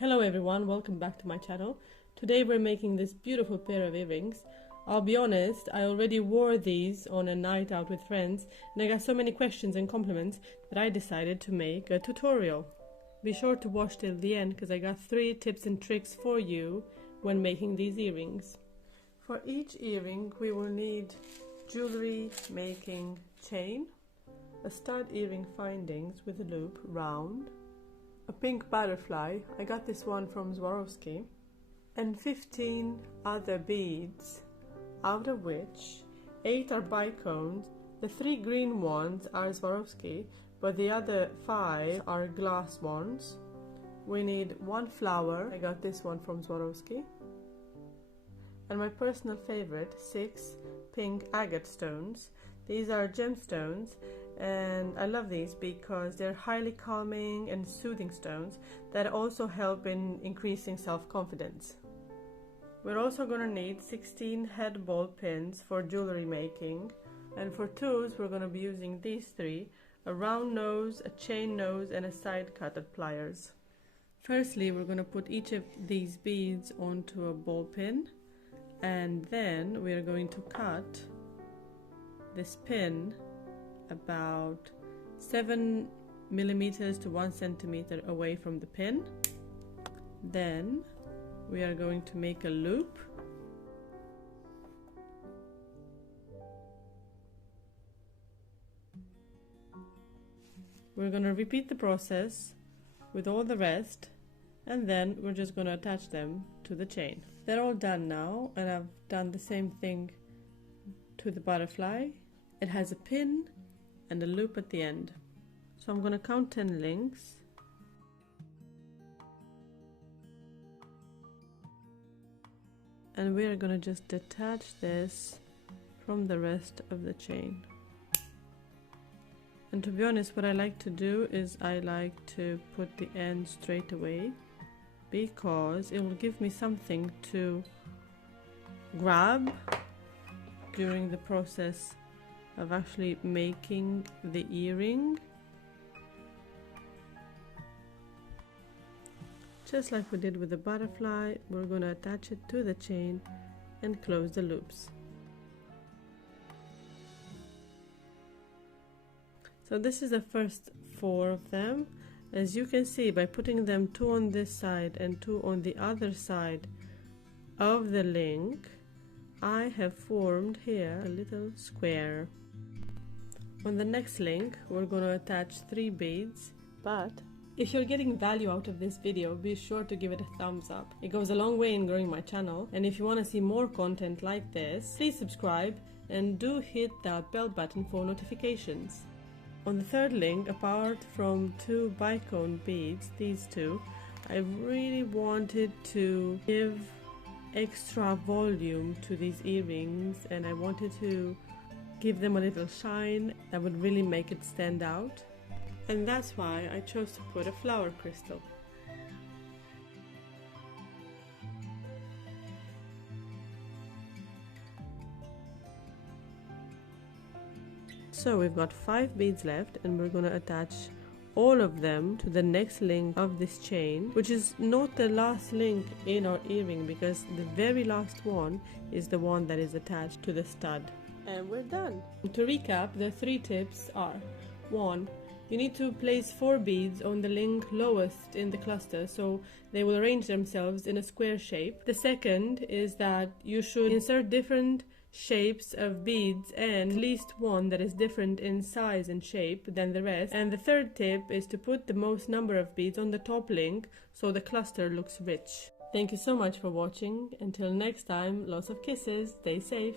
Hello everyone, welcome back to my channel. Today we're making this beautiful pair of earrings. I'll be honest, I already wore these on a night out with friends and I got so many questions and compliments that I decided to make a tutorial. Be sure to watch till the end because I got 3 tips and tricks for you when making these earrings. For each earring we will need jewelry making chain, a stud earring findings with a loop round, a pink butterfly, I got this one from Swarovski, and 15 other beads, out of which 8 are bicones. The 3 green ones are Swarovski, but the other 5 are glass ones. We need 1 flower, I got this one from Swarovski, and my personal favorite, 6 pink agat stones. These are gemstones, and I love these because they're highly calming and soothing stones that also help in increasing self-confidence. We're also going to need 16 head ball pins for jewelry making, and for tools we're going to be using these 3, a round nose, a chain nose, and a side cut at pliers. Firstly, we're going to put each of these beads onto a ball pin, and then we're going to cut this pin about 7 millimeters to 1 centimeter away from the pin. Then we are going to make a loop. We're going to repeat the process with all the rest, and then we're just going to attach them to the chain. They're all done now, and I've done the same thing to the butterfly. It has a pin and a loop at the end. So I'm going to count 10 links. And we are going to just detach this from the rest of the chain. And to be honest, what I like to do is I like to put the end straight away because it will give me something to grab during the process of actually making the earring. Just like we did with the butterfly, we're going to attach it to the chain and close the loops. So this is the first 4 of them. As you can see, by putting them 2 on this side and 2 on the other side of the link, I have formed here a little square. On the next link, we're going to attach 3 beads, but if you're getting value out of this video, be sure to give it a thumbs up. It goes a long way in growing my channel, and if you want to see more content like this, please subscribe and do hit that bell button for notifications. On the third link, apart from 2 bicone beads, these 2, I really wanted to give extra volume to these earrings, and I wanted to give them a little shine that would really make it stand out, and that's why I chose to put a flower crystal. So we've got 5 beads left, and we're going to attach all of them to the next link of this chain, which is not the last link in our earring because the very last one is the one that is attached to the stud. And we're done. To recap, the 3 tips are: 1. You need to place 4 beads on the link lowest in the cluster so they will arrange themselves in a square shape. The second is that you should insert different shapes of beads and at least one that is different in size and shape than the rest. And the third tip is to put the most number of beads on the top link so the cluster looks rich. Thank you so much for watching. Until next time, lots of kisses, stay safe.